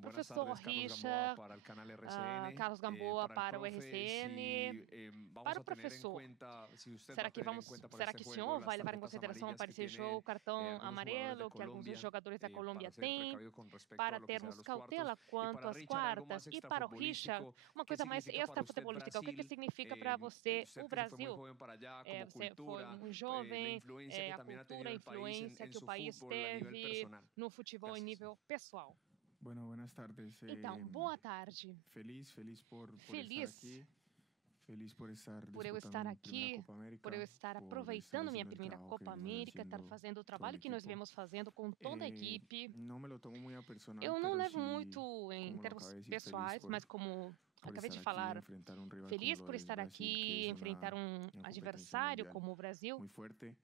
Professor Richard, Carlos Gamboa para o RCN. Para o professor, será que o senhor vai levar em consideração para esse jogo o cartão amarelo que alguns dos jogadores da Colômbia têm, para termos cautela quanto às quartas? E para o Richard, uma coisa mais extra-futebolística, o que significa para você o Brasil? Você foi um jovem, a cultura, a influência que o país teve no futebol em nível pessoal. Buenas tardes. Então, boa tarde. Feliz por eu estar aqui, por eu estar aproveitando minha primeira Copa América, estar fazendo o trabalho que nós viemos fazendo com toda a equipe. Eu não levo muito em termos pessoais, mas como acabei de falar, feliz por estar aqui, enfrentar um adversário como o Brasil.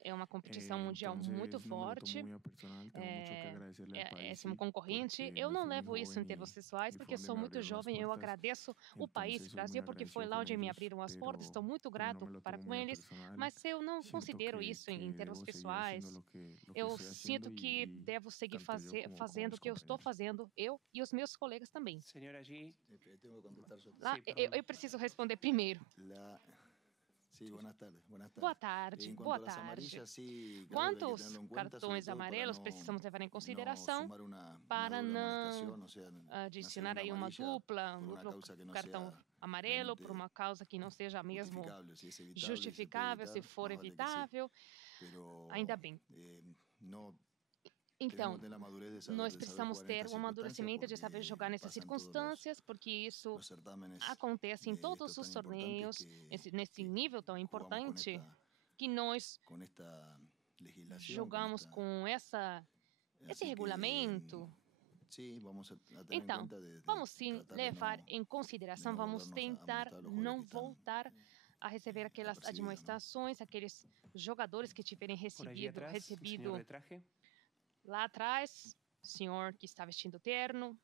É uma competição mundial muito forte. É um concorrente. Eu não levo isso em termos pessoais, porque eu sou muito jovem. Eu agradeço o país, Brasil, porque foi lá onde me abriram as portas. Estou muito grato para com eles, mas eu não considero isso em termos pessoais. Eu sinto que devo seguir fazendo o que eu estou fazendo, eu e os meus colegas também. Eu preciso responder primeiro. Boa tarde. Quantos cartões amarelos precisamos levar em consideração para não adicionar aí um duplo cartão amarelo por uma causa que não seja mesmo justificável, se for evitável? Ainda bem. Então, nós precisamos ter um amadurecimento de saber jogar nessas circunstâncias, porque isso acontece em todos os torneios, nesse nível tão importante, que nós jogamos com esse regulamento. Então, vamos sim levar em consideração, vamos tentar não voltar a receber aquelas admoestações, aqueles jogadores que tiverem recebido lá atrás, senhor que está vestindo terno.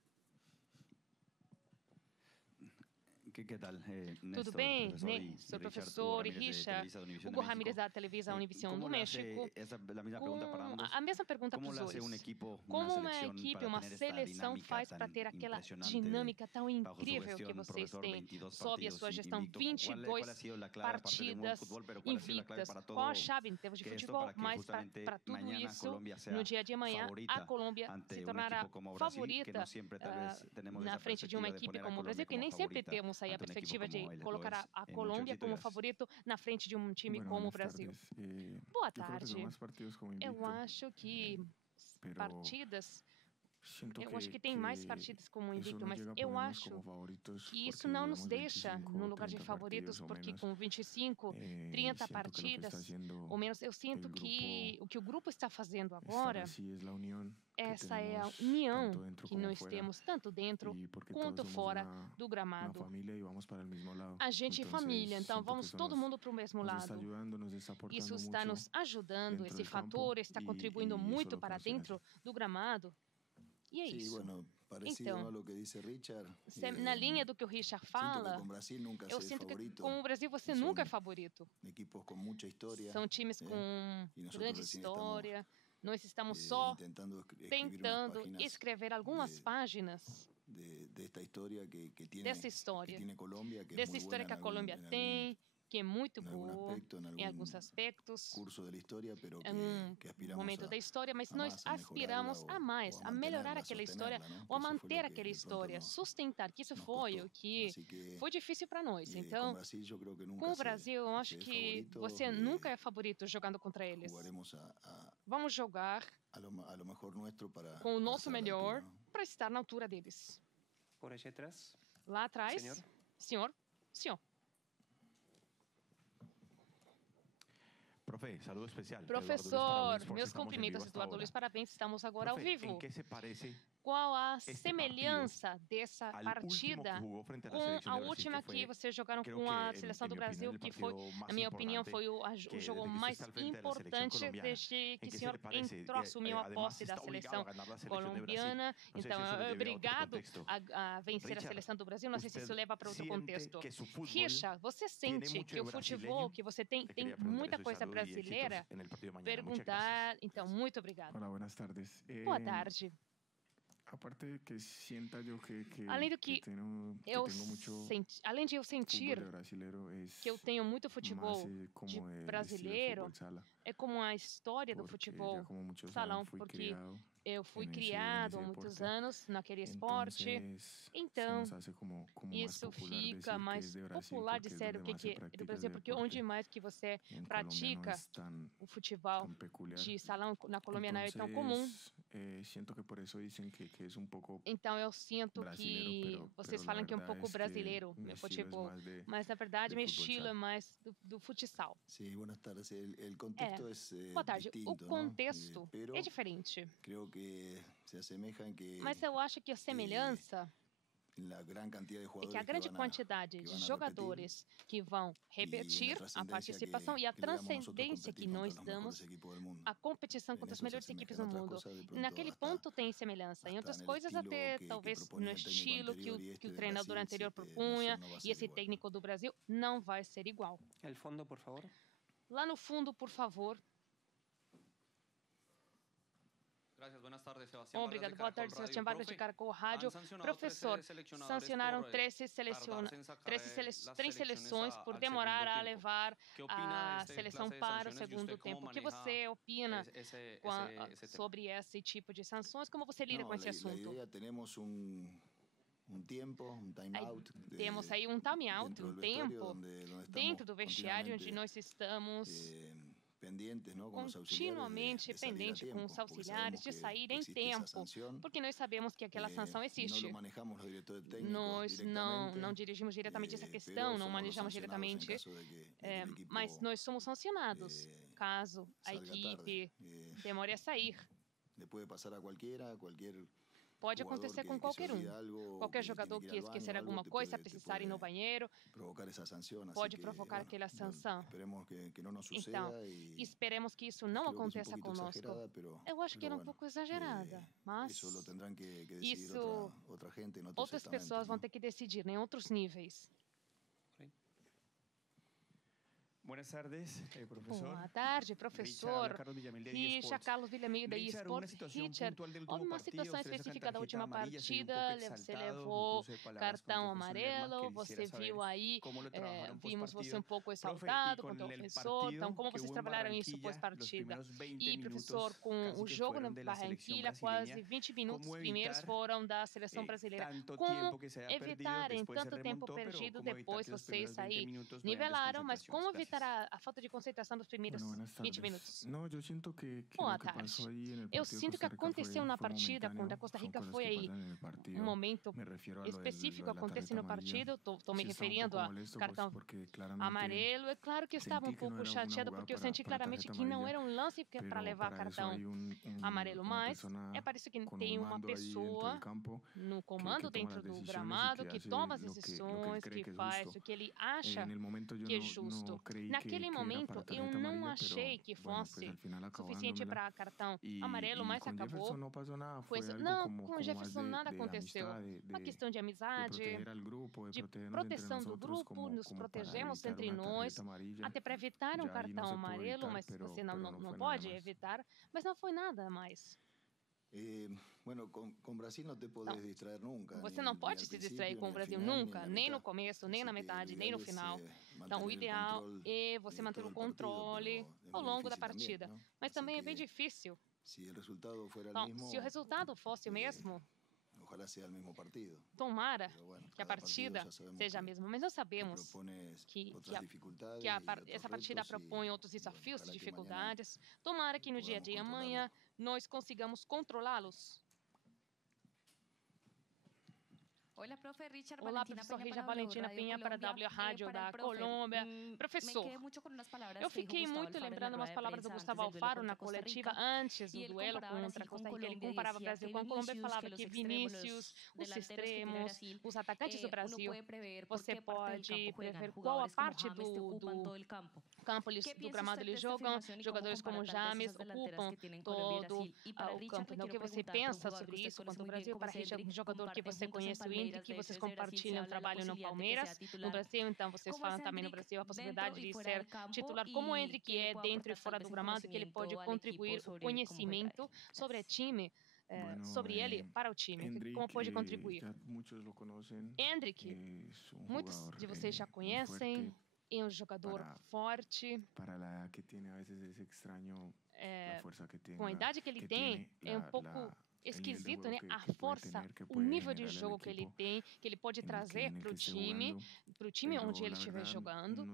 Tudo bem, Sou professor e Richard, Hugo Ramírez da televisão Univision do México. A mesma pergunta para os dois. Como uma equipe, uma seleção faz para ter aquela dinâmica tão incrível que vocês têm sob a sua gestão? 22 partidas invictas. Qual a chave em termos de futebol? Mas para tudo isso, no dia de amanhã, a Colômbia se tornará favorita na frente de uma equipe como o Brasil, que nem sempre temos aí a perspectiva de colocar a Colômbia como favorito na frente de um time como o Brasil. Boa tarde. Eu acho que eu acho que tem mais partidas como invicto, mas eu acho que isso não nos deixa no lugar de favoritos, porque com 25, 30 partidas, ou menos, eu sinto que o que o grupo está fazendo agora, essa é a união que nós temos, tanto dentro quanto fora do gramado. A gente é família, então vamos todo mundo para o mesmo lado. Isso está nos ajudando, esse fator está contribuindo muito para dentro do gramado. E é isso. Então, na linha do que o Richard fala, eu sinto que com o Brasil você nunca é favorito. São times com grande história. Nós estamos só tentando escrever algumas páginas dessa história que a Colômbia tem, que é muito boa em alguns aspectos, é um momento da história, mas nós aspiramos a mais, a melhorar aquela história ou a manter aquela história, sustentar, que isso foi o que foi difícil para nós. Então, com o Brasil, eu acho que você nunca é favorito jogando contra eles. Vamos jogar com o nosso melhor para estar na altura deles. Lá atrás, senhor. Professor, meus cumprimentos, Eduardo Luiz, parabéns, estamos agora ao vivo. Qual a semelhança dessa partida com a última que vocês jogaram com a seleção do Brasil, que foi, na minha opinião, foi o jogo mais importante desde que o senhor assumiu a posse da seleção colombiana? Então, obrigado a vencer a seleção do Brasil. Não sei se isso leva para outro contexto. Richard, você sente que o futebol que você tem muita coisa brasileira? Perguntar. Então, muito obrigado. Olá, boas tardes. Boa tarde. Além do que além de eu sentir que eu tenho muito futebol de brasileiro, é como a história do futebol salão, porque eu fui criado há muitos anos naquele esporte, então isso fica mais popular de ser o que é do Brasil, porque onde mais que você pratica o futebol de salão na Colômbia não é tão comum. Então eu sinto que vocês falam que é um pouco brasileiro meu futebol, mas na verdade meu estilo é mais do futsal. Sí, buenas tardes. El contexto es Boa tarde. O distinto, ¿no? contexto Pero é diferente, creo que se asemeja en que mas eu acho que a semelhança la gran cantidad de é jugadores que a grande que quantidade de jogadores que vão repetir a participação e a transcendência que nós damos à competição contra as melhores equipes do mundo. Naquele ponto tem semelhança. Em outras coisas, até talvez no estilo que o treinador anterior propunha e esse técnico do Brasil não vai ser igual. El fondo, por favor. Lá no fundo, por favor. Gracias, buenas tardes, Sebastián. Obrigado. Boa tarde, Sebastião Vargas de Caracol Rádio. Professor, sancionaram três seleções por demorar a levar a seleção para o segundo tempo. O que você opina sobre esse tipo de sanções? Como você lida com esse assunto? Temos time-out. Temos aí um time-out, um tempo dentro do vestiário onde nós estamos continuamente pendente com os auxiliares de sair em tempo, porque nós sabemos que aquela sanção existe. Nós não dirigimos diretamente essa questão, não manejamos diretamente, mas nós somos sancionados caso a equipe demore a sair. Pode acontecer com qualquer um. Qualquer jogador que esquecer alguma coisa, precisar ir no banheiro, pode provocar aquela sanção. Então, esperemos que isso não aconteça conosco. Eu acho que era um pouco exagerada, mas isso outras pessoas vão ter que decidir em outros níveis. Boas tardes, professor. Boa tarde, professor. Richard Carlos Villamilda e Sports. Richard, houve uma situação específica da última partida, você levou cartão amarelo, você viu aí, vimos você um pouco exaltado contra o ofensor, então como vocês trabalharam isso pós-partida? E, professor, com o jogo na Barranquilla, quase 20 minutos primeiros foram da seleção brasileira. Como evitarem tanto tempo perdido depois vocês aí nivelaram, mas como evitar a falta de concentração dos primeiros 20 minutos? Boa tarde. Eu sinto que aconteceu na partida contra a Costa Rica, foi aí um momento específico aconteceu na partida, estou me referindo a cartão amarelo. É claro que eu estava um pouco chateado porque eu senti claramente que não era um lance para levar cartão amarelo, mas parece que tem uma pessoa no comando dentro do gramado que toma as decisões, que faz o que ele acha que é justo. Naquele momento, eu não achei que fosse suficiente para cartão amarelo, mas acabou. Não, com o Jefferson nada aconteceu. Uma questão de amizade, de proteção do grupo, nos protegemos entre nós, até para evitar um cartão amarelo, mas você não pode evitar, mas não foi nada mais. Você não pode se distrair com o Brasil nunca, nem no começo, nem na metade, nem no final. Então, o ideal é você manter o controle ao longo da partida. Mas também é bem difícil. Então, se o resultado fosse o mesmo, tomara que a partida seja a mesma, mas nós sabemos que essa partida propõe outros desafios e dificuldades. Tomara que no dia a dia, amanhã, nós consigamos controlá-los. Olá, professor Richard Valentina Penha para a W Rádio da Colômbia. Professor, eu fiquei muito lembrando umas palavras do Gustavo Alfaro na coletiva antes do duelo contra a Costa Rica. Ele comparava o Brasil com a Colômbia e falava que Vinícius, os extremos, os atacantes do Brasil, você pode prever qual a parte do campo do gramado eles jogam, jogadores como James ocupam todo o campo. Então, o que você pensa sobre isso quanto ao Brasil? Para Richard, um jogador que você conhece o Indy, que vocês compartilham o trabalho no Palmeiras, no Brasil, então vocês falam também no Brasil a possibilidade de ser titular, como o Endrick é dentro e fora do gramado, que ele pode contribuir o conhecimento sobre o time sobre ele para o time. Como pode contribuir? Endrick, muitos de vocês já conhecem. É um jogador forte. Com a idade que ele tem, é um pouco esquisito, né? A força, o nível de jogo que ele tem, que ele pode trazer para o time onde ele estiver jogando.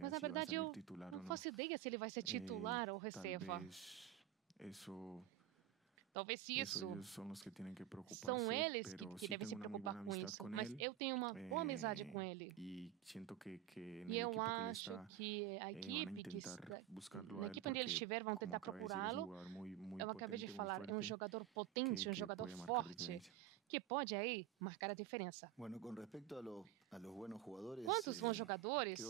Mas na verdade eu não faço ideia se ele vai ser titular ou reserva. Talvez isso são eles que devem se preocupar com isso. Mas eu tenho uma boa amizade com ele. E eu acho que a equipe, na equipe onde ele estiver, vão tentar procurá-lo. Eu acabei de falar, é um jogador potente, um jogador forte, que pode aí marcar a diferença. Quantos bons jogadores?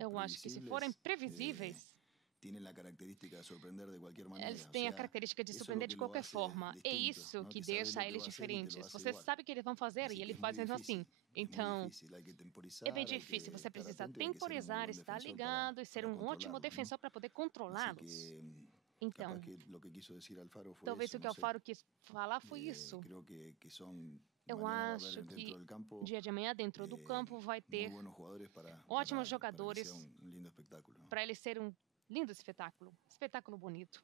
Eu acho que se forem previsíveis, eles têm a característica de surpreender de qualquer forma. É isso que deixa eles diferentes. Você sabe o que eles vão fazer e eles fazem assim. Então, é bem difícil. Você precisa temporizar, estar ligado e ser um ótimo defensor para poder controlá-los. Então, talvez o que Alfaro quis falar foi isso. Eu acho que no dia de amanhã, dentro do campo, vai ter ótimos jogadores para ele ser um lindo espetáculo. Espetáculo bonito.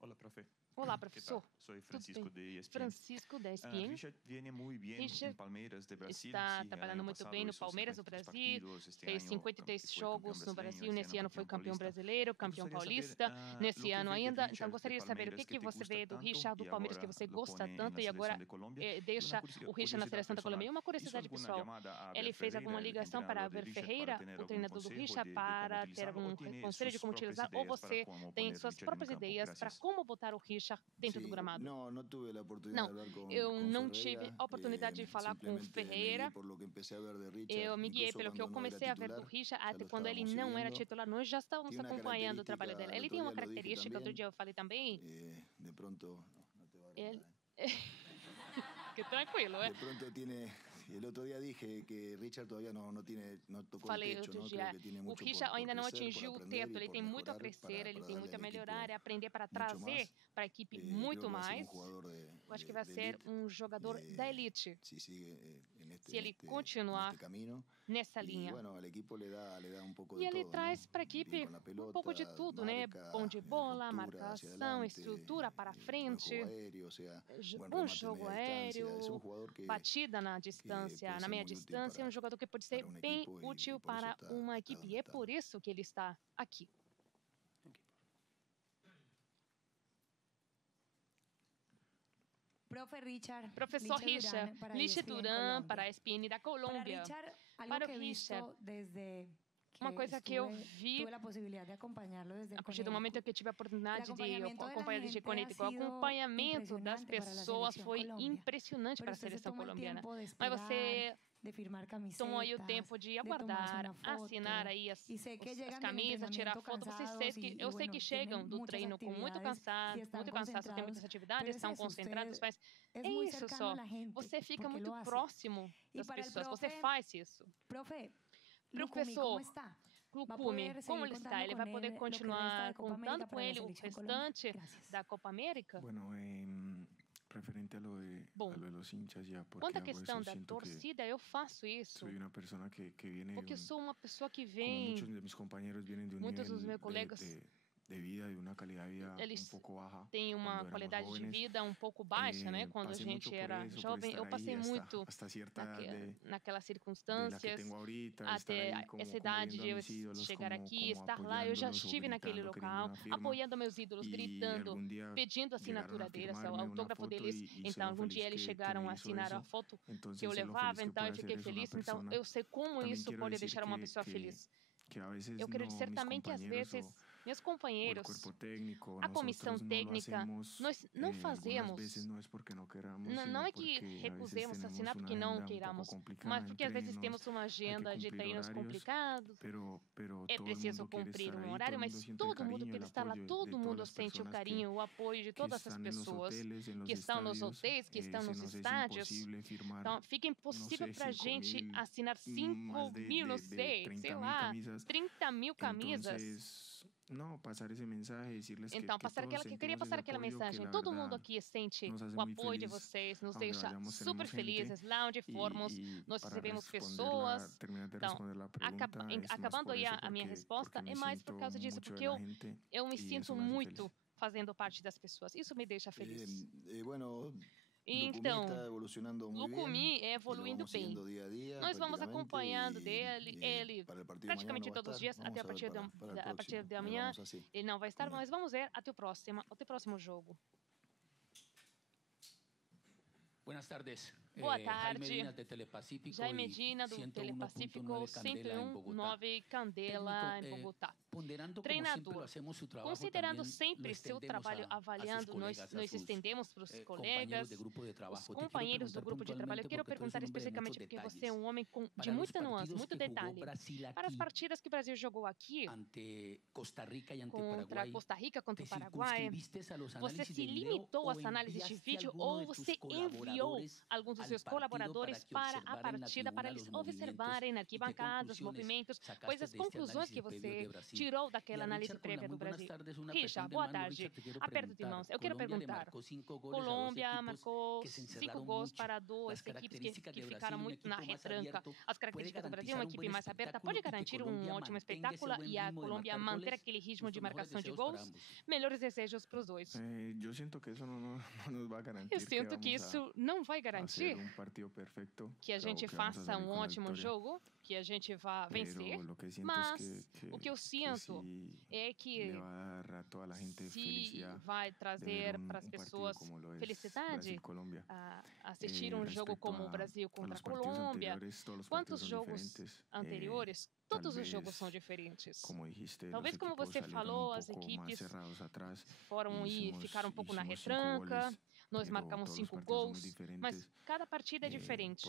Olá, profe. Olá, professor. Sou Francisco de ESPN. Francisco da ESPN. Richard viene muito bem no Palmeiras do Brasil. Está trabalhando muito bem no Palmeiras do Brasil. Fez 53 jogos no Brasil. Nesse ano foi campeão brasileiro, campeão paulista. Nesse ano ainda. Então, gostaria de saber o que você vê do Richard do Palmeiras que você gosta tanto e agora deixa o Richard na seleção da Colômbia. E uma curiosidade, pessoal. Ele fez alguma ligação para Abel Ferreira, o treinador do Richard, para ter algum conselho de como utilizar? Ou você tem suas próprias ideias para como botar o Richard dentro do gramado? Não, eu não tive a oportunidade de falar com o Ferreira. Eu me guiei pelo que eu comecei a ver do Richard até quando ele não era titular. Nós já estávamos acompanhando o trabalho dele. Ele tem uma característica, outro dia eu falei também. Ele... Que tranquilo, é? El otro día dije que Richard todavía no tocó Falei el techo, outro ¿no? dia, Creo que tiene o mucho Richard ainda não por crecer, atingiu por o aprender teto, y ele por tem muito a mejorar crescer, ele tem darle muito a al melhorar, equipo é aprender para mucho trazer más. para a equipe Creo muito que va a ser un mais. jugador Eu acho que vai de ser elite, um jogador da elite, si sigue se ele continuar camino. nessa Y linha. bueno, al equipo le da un poco E de ele todo, traz ¿no? para a Bien equipe con la um pouco de pelota, tudo, né? marca, Bom de bola, ruptura hacia marcação, adelante, estrutura para buen frente, juego aéreo, o sea, buen bom remate en jogo media distancia. aéreo, Es un jugador que batida na distância, pode na ser meia muito útil distância, é um jogador que pode ser para um bem equipo útil e por isso para está uma equipe. onde E é está. por isso que ele está aqui. Professor Richard, Lixe Duran para a ESPN da Colômbia. Para o Richard, uma coisa que eu vi a partir do momento que eu tive a oportunidade de acompanhar ele com ele, o acompanhamento das pessoas foi impressionante para a seleção colombiana. Mas você tomou aí o tempo de aguardar, assinar aí as camisas, tirar foto. Eu sei que chegam do treino com muito cansaço, tem muitas atividades, estão concentrados, mas é isso só. Você fica muito próximo das pessoas, você faz isso. Professor Lucumi, como ele está? Ele vai poder continuar contando com ele o restante da Copa América? Referente a lo de los hinchas ya, porque quanto à questão da torcida, eu faço isso porque eu sou uma pessoa que vem, muitos dos meus colegas de vida, de uma qualidade de vida eles um pouco baixa, têm uma qualidade de vida um pouco baixa, né? Quando a gente era jovem, eu passei muito naquelas circunstâncias, até essa idade de eu chegar aqui, estar lá. Eu já estive naquele local, apoiando meus ídolos, gritando, pedindo a assinatura deles, o autógrafo deles. Então, algum dia eles chegaram a assinar a foto que eu levava, então eu fiquei feliz. Então, eu sei como isso pode deixar uma pessoa feliz. Eu quero dizer também que às vezes Meus companheiros, a comissão técnica, nós não fazemos, não é que recusemos assinar porque não queiramos, mas porque às vezes temos uma agenda de treinos complicados, é preciso cumprir um horário, mas todo mundo que está lá, todo mundo sente o carinho, o apoio de todas as pessoas que estão nos hotéis, que estão nos estádios. Então, fica impossível para a gente assinar 5.000, não sei lá, 30.000 camisas. Então, queria passar aquela mensagem. Todo mundo aqui sente o apoio de vocês, nos deixa super felizes. Lá onde formos, nós recebemos pessoas. Então, acabando aí a minha resposta, é mais por causa disso, porque eu me sinto muito fazendo parte das pessoas. Isso me deixa feliz. Então, Lucumí é evoluindo bem. Nós vamos acompanhando ele praticamente todos os dias, até a partir de amanhã. Ele não vai estar, mas vamos ver até o próximo jogo. Boa tarde. Jaime Medina, do Telepacífico, 101.9 Candela, em Bogotá. Treinador, considerando sempre seu trabalho, avaliando, nós estendemos para os colegas, os companheiros do grupo de trabalho. Eu quero perguntar especificamente porque você é um homem de muita nuance, muito detalhe. Para as partidas que o Brasil jogou aqui, contra Costa Rica, contra o Paraguai, você se limitou às análises de vídeo ou você enviou alguns dos seus colaboradores para a partida, para eles observarem na arquibancada os movimentos, quais as conclusões que você tirou daquela análise prévia do Brasil? Richard, boa tarde. Aperto de mãos. Eu quero perguntar. Colômbia marcou 5 gols para 2 equipes que ficaram muito na retranca. As características do Brasil, uma equipe mais aberta, pode garantir um ótimo espetáculo e a Colômbia manter aquele ritmo de marcação de gols? Melhores desejos para os dois. Eu sinto que isso não vai garantir que a gente faça um ótimo jogo, que a gente vá vencer, mas o que eu sinto é que se vai trazer para as pessoas felicidade a assistir um jogo como o Brasil contra a Colômbia. Quantos jogos anteriores, todos os jogos são diferentes. Talvez, como você falou, as equipes foram e ficaram um pouco na retranca. Nós marcamos 5 gols, mas cada partida é diferente.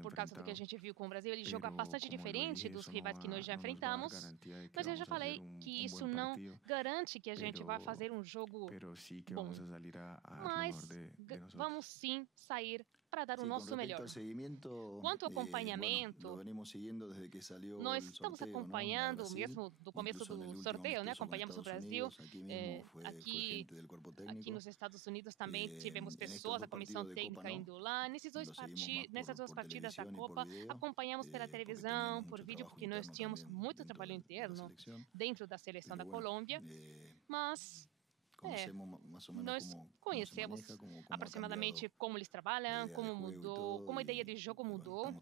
Por causa do que a gente viu com o Brasil, ele joga bastante diferente dos rivais que nós já enfrentamos. Mas eu já falei que isso não garante que a gente vai fazer um jogo bom. Mas vamos sim sair para dar o nosso melhor. Quanto ao acompanhamento, nós estamos acompanhando mesmo do começo do sorteio, né? Acompanhamos o Brasil. Aqui nos Estados Unidos também tivemos pessoas da comissão técnica indo lá. Nessas duas partidas da Copa, acompanhamos pela televisão, por vídeo, porque nós tínhamos muito trabalho interno dentro da seleção da Colômbia. Mas nós conhecemos aproximadamente como eles trabalham, como mudou, como a ideia de jogo mudou.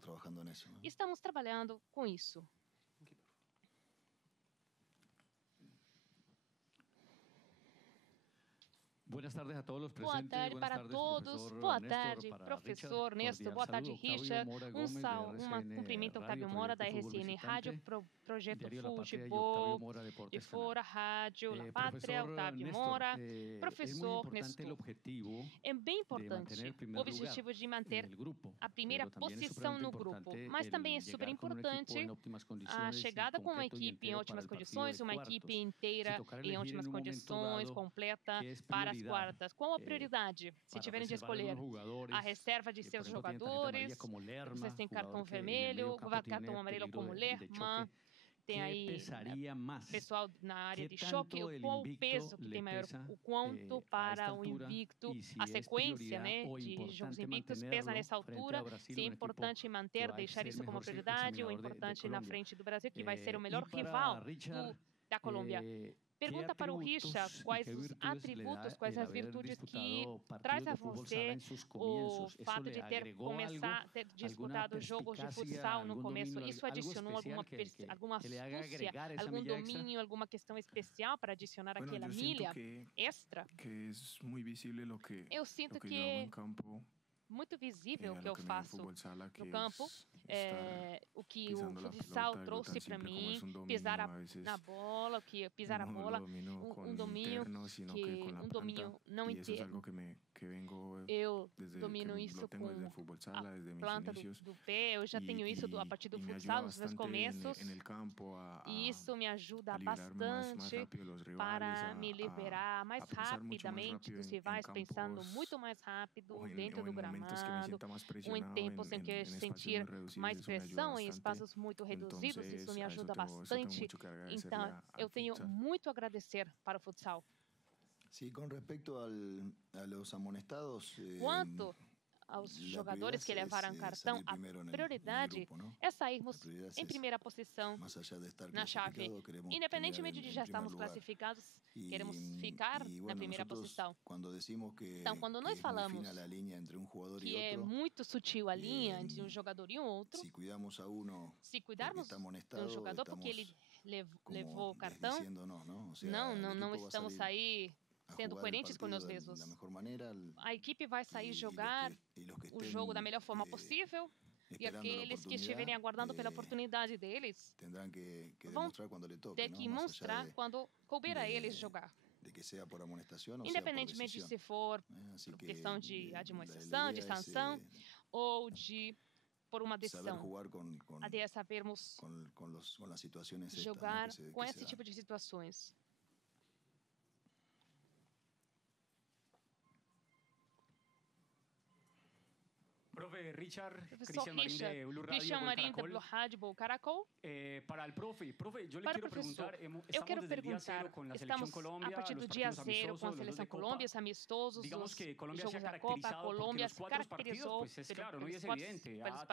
Estamos trabalhando com isso. Boa tarde para todos. Boa tarde, professor Néstor. Boa tarde, Richard. Um cumprimento ao Otávio Mora, da RCN Rádio, Projeto Futebol de Fora, Rádio La Pátria, Otávio Mora. Professor Néstor, é bem importante o objetivo de manter a primeira posição no grupo, mas também é super importante a chegada com uma equipe em ótimas condições, uma equipe inteira em ótimas condições, completa para as quartas. Qual a prioridade, se tiverem de escolher? A reserva de seus jogadores, vocês têm cartão vermelho, cartão amarelo como Lerma, tem aí pessoal na área de choque, qual o peso que tem maior, o quanto para o invicto, a sequência, né, de jogos invictos pesa nessa altura, se é importante manter, deixar isso como prioridade, ou é importante na frente do Brasil, que vai ser o melhor rival da Colômbia. Pergunta para o Richard quais os atributos, quais as virtudes que traz a você o fato de ter disputado jogos de futsal no começo. Isso adicionou alguma astúcia, algum domínio, alguma questão especial para adicionar aquela milha extra? Eu sinto que é muito visível o que eu faço no campo. o que o futsal trouxe para mim, pisar na bola, pisar a bola, um domínio não inteiro. Eu domino isso com a planta do pé, eu já tenho isso a partir do futsal, nos meus começos, e isso me ajuda bastante para me liberar mais rapidamente dos rivais, pensando muito mais rápido dentro do gramado, ou em tempos em que eu sentir mais pressão em espaços muito reduzidos, isso me ajuda bastante. Então, eu tenho muito a agradecer para o futsal. Sí, con respecto a los amonestados. Quanto aos jogadores que levaram cartão, a prioridade é sairmos em primeira posição na chave. Independentemente de já estarmos classificados, queremos ficar na primeira posição. Então, quando nós falamos que é muito sutil a linha entre um jogador e um outro, se cuidarmos de um jogador porque ele levou o cartão, não estamos aí sendo coerentes com nós mesmos. A equipe vai sair jogar o jogo da melhor forma possível e aqueles que estiverem aguardando pela oportunidade deles vão ter que mostrar quando couber a eles jogar. Independentemente de se for por questão de admoestação, de sanção ou por uma decisão. A ideia é sabermos jogar com esse tipo de situações. Profe Richard, Cristian Marín de Blue Radio, Blue Caracol. Para o profe, eu quero perguntar, estamos a partir do dia 0 com a Seleção Colômbia, amistosos, os jogos da Copa, a Colômbia se caracterizou pelas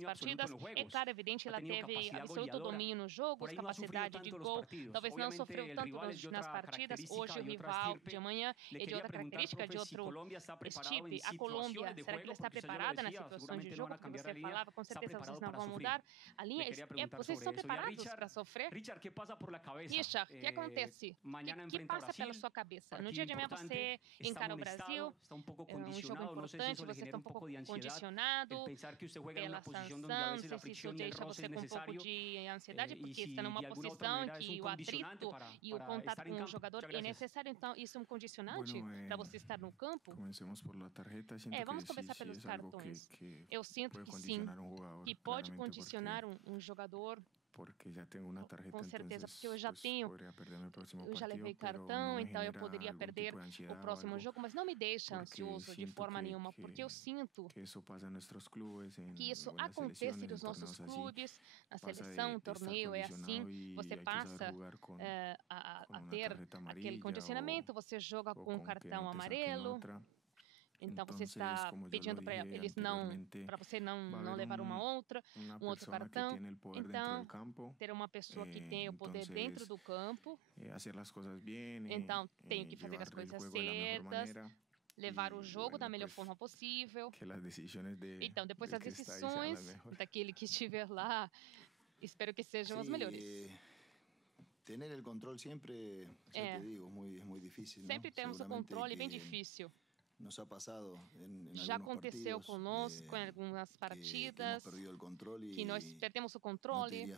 partidas. É claro, evidente, ela teve absoluto domínio no jogo, capacidade de gol, talvez não sofreu tanto nas partidas. Hoje o rival de amanhã é de outra característica, de outro tipo. A Colômbia, será que ela está preparada nas situações de jogo? Porque você falava, com certeza vocês não vão mudar a linha. Vocês estão preparados para sofrer? Richard, o que acontece? O que passa pela sua cabeça? No dia de amanhã você encara o Brasil, é um jogo importante, você está um pouco condicionado pela sanção, não sei se isso deixa você com um pouco de ansiedade, porque está numa posição em que o atrito e o contato com o jogador é necessário, então isso é um condicionante para você estar no campo? Vamos começar pelos cartões. Eu sinto que sim, que pode condicionar um jogador, com certeza, porque eu já levei cartão, então eu poderia perder o próximo jogo, mas não me deixa ansioso de forma nenhuma, porque eu sinto que isso acontece nos nossos clubes, na seleção, no torneio é assim, você passa a ter aquele condicionamento, você joga com um cartão amarelo. Então você está pedindo para eles para você não levar um outro cartão. Então ter uma pessoa que tem o poder dentro do campo. Então tenho que fazer as coisas certas, levar o jogo da melhor forma possível. Então depois as decisões daquele que estiver lá, espero que sejam as melhores. Tener el control siempre, te digo, es muy difícil, ¿no? Sempre temos o controle bem difícil. Nos ha pasado já aconteceu conosco em algumas partidas que nós perdemos o controle.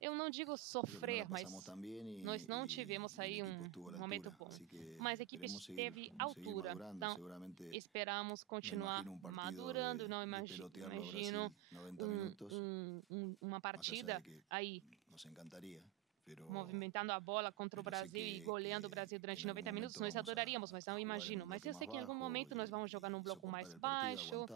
Eu não digo sofrer, mas nós não tivemos aí um momento bom. Mas a equipe esteve à altura, então esperamos continuar madurando. Não imagino uma partida aí movimentando a bola contra o Brasil e goleando o Brasil durante 90 minutos, nós adoraríamos, mas não imagino. Mas eu sei que em algum momento nós vamos jogar num bloco mais baixo,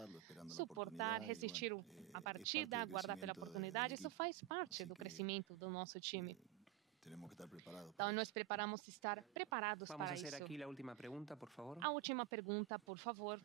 suportar, resistir a partida, aguardar pela oportunidade. Isso faz parte do crescimento do nosso time. Então, nós preparamos estar preparados para isso. Vamos fazer aqui a última pergunta, por favor. A última pergunta, por favor.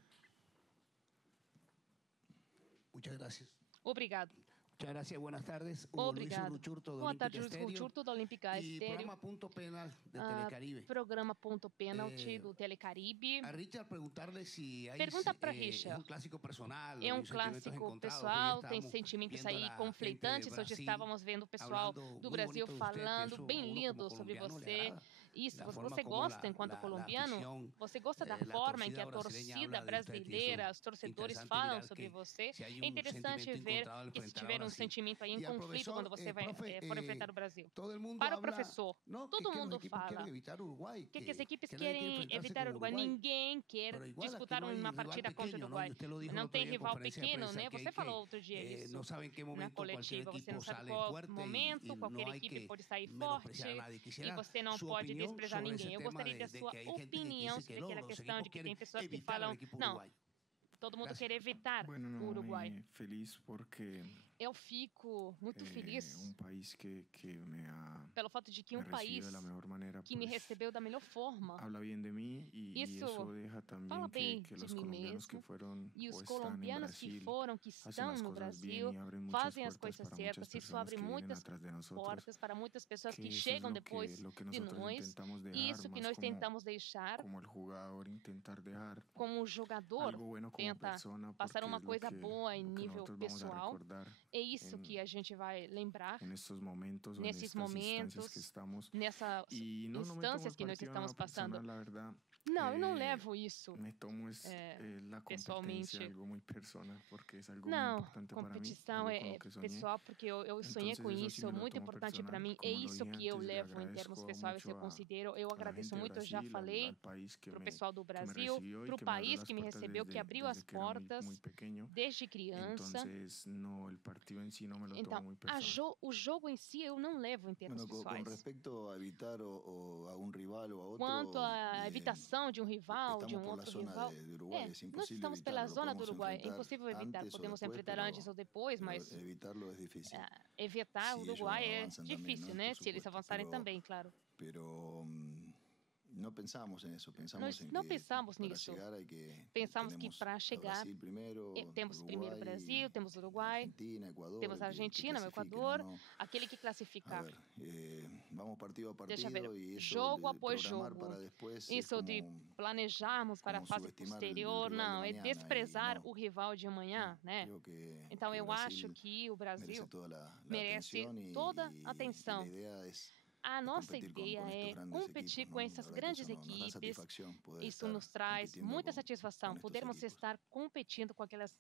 Muchas gracias. Obrigado. Muchas gracias, buenas tardes. Obrigado. Boa tarde, Luiz Ruchurto, da Olímpica Estéreo. Programa Ponto Penal de Telecaribe. Programa Ponto Penalty do Telecaribe. A Richard perguntar-lhe se pergunta para Richard. É um clássico personal. É um clássico pessoal, tem sentimentos aí conflitantes. Hoje estávamos vendo o pessoal do Brasil falando bem lindo sobre você. Isso, la forma você como gosta, enquanto colombiano, afición, você gosta da la forma em que torcida a brasileña torcida habla de usted, y brasileira, eso os torcedores interesante falam mirar sobre que você. si hay É un interessante sentimiento ver encontrado al que se enfrentar a tiver um Brasil. sentimento aí em Y al conflito profesor, quando você profe, for enfrentar o Brasil. todo el mundo Para o habla, professor, no, todo que los mundo equipos quieren fala evitar Uruguay, que as equipes que nadie quiere querem enfrentarse evitar o con Uruguai. Uruguay. Ninguém quer Pero igual aquí disputar no hay uma rival partida contra o pequeño, ¿no? Uruguai. Y usted lo dijo el Não otro tem día en rival conferencia de pequeno, prensa, né? que Você hay falou que outro dia isso no sabe en qué na momento cualquier coletiva. Você não equipo sabe sale qual fuerte momento, y qualquer no hay equipe que pode sair forte menospreciar a nadie. e Quisiera você não su pode opinión desprezar sobre ninguém. ese Eu tema gostaria da de sua que hay gente que opinião dice que sobre no, aquela los questão equipos de que quieren tem pessoas que evitar al falam equipo não, Uruguay. todo mundo Gracias. quer evitar Bueno, o no, Uruguai. feliz porque Eu fico muito feliz un país que me ha pelo fato de que me um recibe país de la mejor manera, que me pues, recebeu da melhor forma, habla bien de mí y isso eso deja fala también bem que de los mim colombianos que mesmo. fueron E o os están en colombianos que Brasil foram, que hacen estão las no cosas bien Brasil, y abren muchas fazem as puertas coisas para certas. muchas Isso personas abre que vienen muitas atrás de nosotros, portas para muitas pessoas que que eso es chegam lo depois lo que de nosotros nós. intentamos E dejar, isso que más nós tentamos deixar, como el jugador intentar dejar como o jogador algo bueno como tenta persona, passar porque uma es coisa boa em lo que nível nosotros vamos a pessoal. recordar É isso que a gente vai lembrar en estos momentos o en nesses estas instancias momentos, que estamos. nessas Y no me tomo instâncias el que nós partido estamos nada personal, passando. la verdad. Não, eu não levo isso Me tomo la competencia pessoalmente. algo muy personal porque es algo muy Não, importante para mí, competição algo con lo é que soñé. pessoal porque eu sonhei com Entonces eso sí isso, me lo muito tomo importante para personal. mim. É Como lo isso dije que eu antes, le levo em termos agradezco pessoais, eu mucho considero. Eu a la agradeço gente de muito, eu já Brasil, falei al país que para o me, pessoal do que me Brasil, recibió y para o que me abrió país las que me puertas recebeu, que abriu as desde que era portas muy pequeño. desde criança. Entonces, no, el partido en sí no me lo tomo Então, muy personal. o jogo em si eu não levo em termos Bueno, con pessoais. respecto a evitar o a un rival o a otro, Quanto à evitação de um rival, de estamos um por la outro zona rival, de Uruguay, es nós imposible estamos pela evitarlo, lo zona do podemos Uruguai. É enfrentar impossível evitar, antes o podemos después, enfrentar antes ou depois, pero mas evitarlo es difícil. evitar o Si ellos Uruguai é avanzan también, difícil, ¿no? né? Por Se eles supuesto, avançarem também, claro. pero no pensamos en eso, pensamos Nós en não que pensamos para nisso. llegar hay que Pensamos que tenemos para a chegar, Brasil primero, temos primeiro o Uruguay, Brasil, temos o Uruguai, Argentina, Ecuador, temos a el que Argentina, o clasifique, Equador, ¿no? aquele que A classificar. ver, vamos partido a Deixa eu ver, partido y eso jogo de após programar jogo. para después es Isso de como planejarmos para a como fase subestimar posterior, el rival de não, é mañana desprezar y no. o rival de amanhã, né? Creo que Então eu Brasil acho que o merece Brasil toda la merece atención toda a y la atenção. idea es A nossa competir con ideia estos é grandes competir equipos, com ¿no? essas La verdad que grandes eso nos da equipes. satisfacción poder Isso estar nos traz compitiendo muita con satisfação. estos Podermos equipos. estar competindo com aquelas